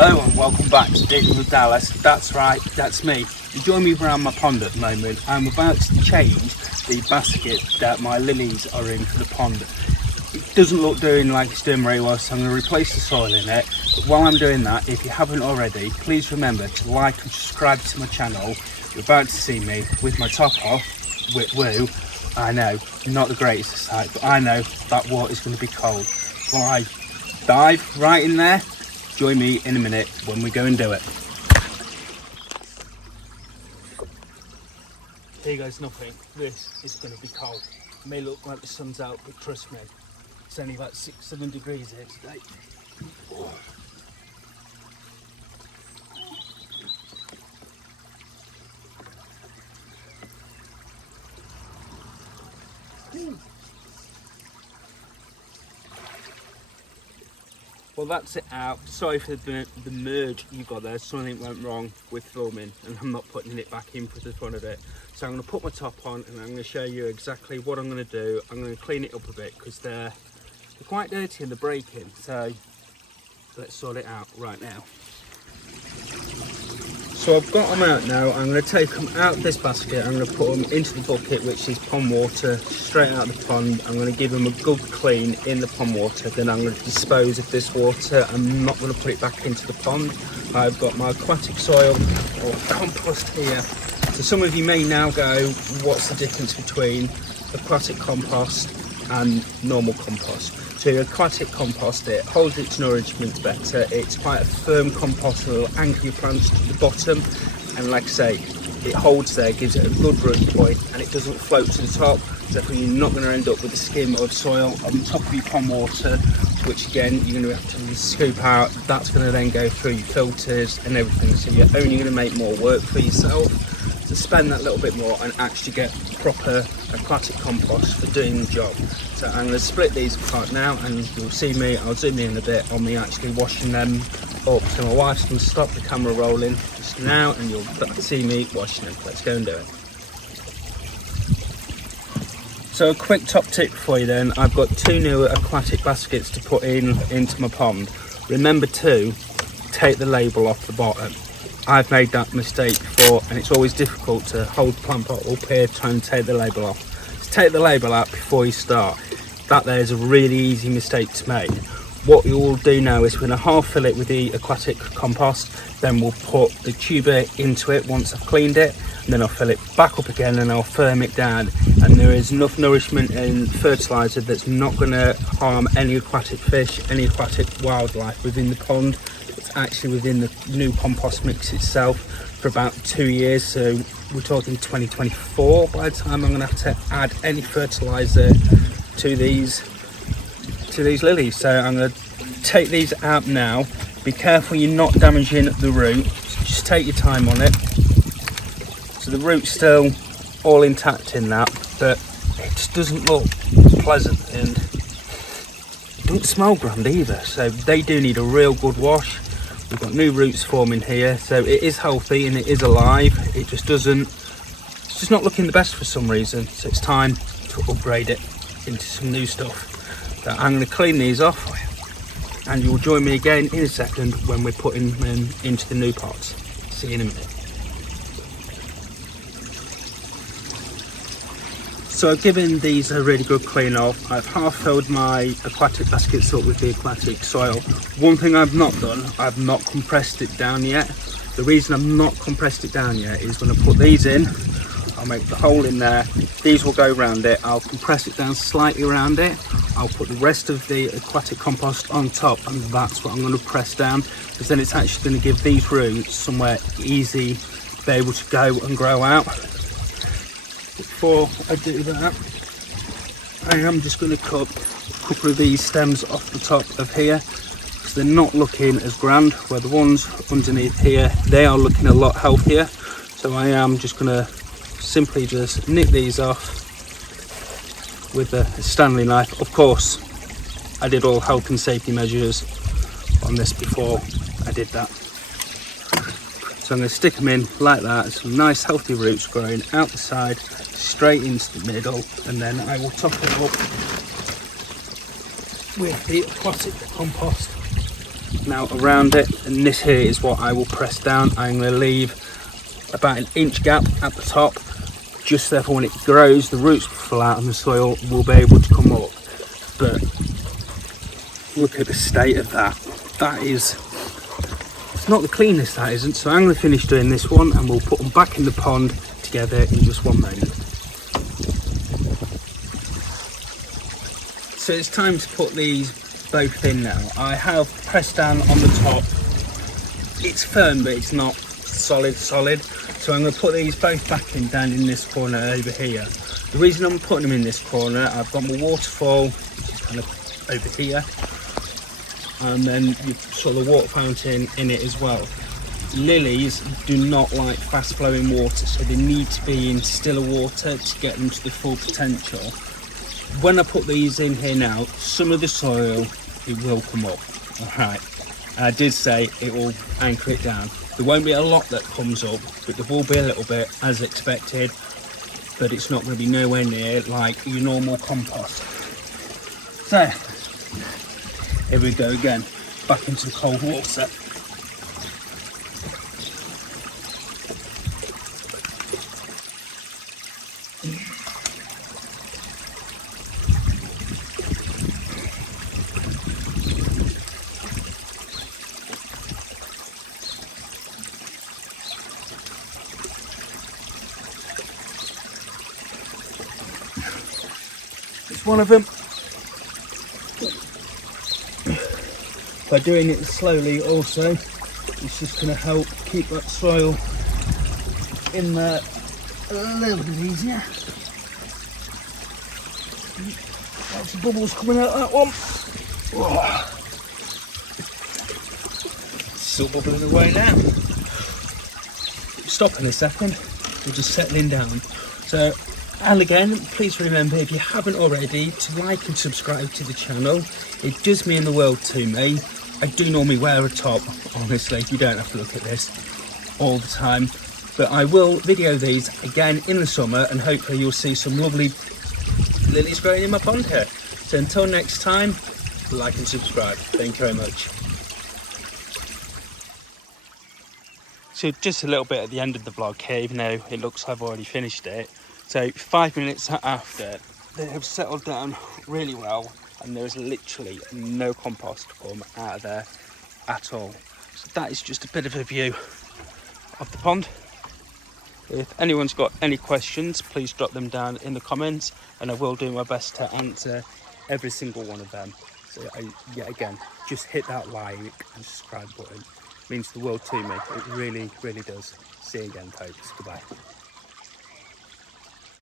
Hello and welcome back to Digging with Dallas. That's right, that's me. You join me around my pond at the moment. I'm about to change the basket that my lilies are in for the pond. It doesn't look doing like it's doing very well, so I'm going to replace the soil in it. But while I'm doing that, if you haven't already, please remember to like and subscribe to my channel. You're about to see me with my top off, woo. I know, not the greatest of sight, but I know that water is going to be cold. Well, I dive right in there. Join me in a minute when we go and do it. Here goes nothing. This is going to be cold. It may look like the sun's out, but trust me, it's only about 6-7 degrees here today. Well, that's it out. Sorry for the merge you got there. Something went wrong with filming and I'm not putting it back in for the fun of it. So I'm going to put my top on and I'm going to show you exactly what I'm going to do. I'm going to clean it up a bit because they're quite dirty and they're breaking. So let's sort it out right now. So I've got them out now. I'm going to take them out of this basket. I'm going to put them into the bucket, which is pond water, straight out of the pond. I'm going to give them a good clean in the pond water. Then I'm going to dispose of this water. I'm not going to put it back into the pond. I've got my aquatic soil or compost here. So some of you may now go, what's the difference between aquatic compost and normal compost? So your aquatic compost, it holds its nourishment better. It's quite a firm compost, it'll anchor your plants to the bottom, and like I say, it holds there, gives it a good root point, and it doesn't float to the top. Therefore you're not going to end up with a skim of soil on top of your pond water, which again you're going to have to scoop out. That's going to then go through your filters and everything, so you're only going to make more work for yourself to spend that little bit more and actually get proper aquatic compost for doing the job. So I'm going to split these apart now and you'll see me, I'll zoom in a bit on me actually washing them up. So my wife's going to stop the camera rolling just now and you'll see me washing them. Let's go and do it. So a quick top tip for you then, I've got 2 new aquatic baskets to put into my pond. Remember to take the label off the bottom. I've made that mistake before and it's always difficult to hold the plant pot up here trying to take the label off. Just take the label out before you start. That there is a really easy mistake to make. What you will do now is we're going to half fill it with the aquatic compost, then we'll put the tuber into it once I've cleaned it, and then I'll fill it back up again and I'll firm it down, and there is enough nourishment and fertilizer that's not going to harm any aquatic fish, any aquatic wildlife within the pond. It's actually within the new compost mix itself for about 2 years, so we're talking 2024 by the time I'm going to have to add any fertilizer to these lilies. So I'm going to take these out now. Be careful you're not damaging the root, so just take your time on it. So the root's still all intact in that, but it just doesn't look pleasant and it doesn't smell grand either, so they do need a real good wash. We've got new roots forming here, so it is healthy and it is alive. It's just not looking the best for some reason, so it's time to upgrade it into some new stuff. So I'm going to clean these off and you'll join me again in a second when we're putting them into the new pots. See you in a minute. So I've given these a really good clean off. I've half filled my aquatic baskets up with the aquatic soil. One thing I've not done, I've not compressed it down yet. The reason I've not compressed it down yet is when I put these in, I'll make the hole in there, these will go around it, I'll compress it down slightly around it, I'll put the rest of the aquatic compost on top, and that's what I'm going to press down, because then it's actually going to give these roots somewhere easy to be able to go and grow out. Before I do that, I am just going to cut a couple of these stems off the top of here because they're not looking as grand, where the ones underneath here, they are looking a lot healthier. So I am just going to simply just nip these off with a Stanley knife. Of course, I did all health and safety measures on this before I did that. So I'm going to stick them in like that, some nice healthy roots growing out the side, straight into the middle, and then I will top it up with the aquatic compost. now around it, and this here is what I will press down. I'm going to leave about an inch gap at the top, just therefore when it grows the roots will fall out and the soil will be able to come up. But look at the state of that. That is, it's not the cleanest, that isn't. So I'm going to finish doing this one and we'll put them back in the pond together in just one moment. So it's time to put these both in now. I have pressed down on the top. It's firm but it's not solid. So I'm going to put these both back in down in this corner over here. The reason I'm putting them in this corner, I've got my waterfall kind of over here, and then you've sort of the water fountain in it as well. Lilies do not like fast flowing water, so they need to be in stiller water to get them to the full potential. When I put these in here now, some of the soil, it will come up. Alright, I did say it will anchor it down. There won't be a lot that comes up, but there will be a little bit as expected, but it's not going to be nowhere near like your normal compost. So here we go again, back into the cold water. It's one of them. By doing it slowly also, it's just going to help keep that soil in there a little bit easier. Lots of bubbles coming out of that one. Oh. Still bubbling away now. Stop in a second, we're just settling down. So, and again, please remember, if you haven't already, to like and subscribe to the channel. It does mean the world to me. I do normally wear a top, honestly, you don't have to look at this all the time. But I will video these again in the summer, and hopefully you'll see some lovely lilies growing in my pond here. So until next time, like and subscribe. Thank you very much. So just a little bit at the end of the vlog here, even though it looks like I've already finished it. So 5 minutes after, they have settled down really well, and there is literally no compost come out of there at all. So that is just a bit of a view of the pond. If anyone's got any questions, please drop them down in the comments, and I will do my best to answer every single one of them. So yet again, just hit that like and subscribe button. It means the world to me. It really, really does. See you again, folks. Goodbye.